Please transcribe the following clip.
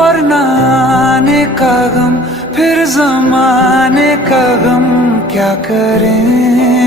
और न आने का गम, फिर जमाने का गम क्या करें।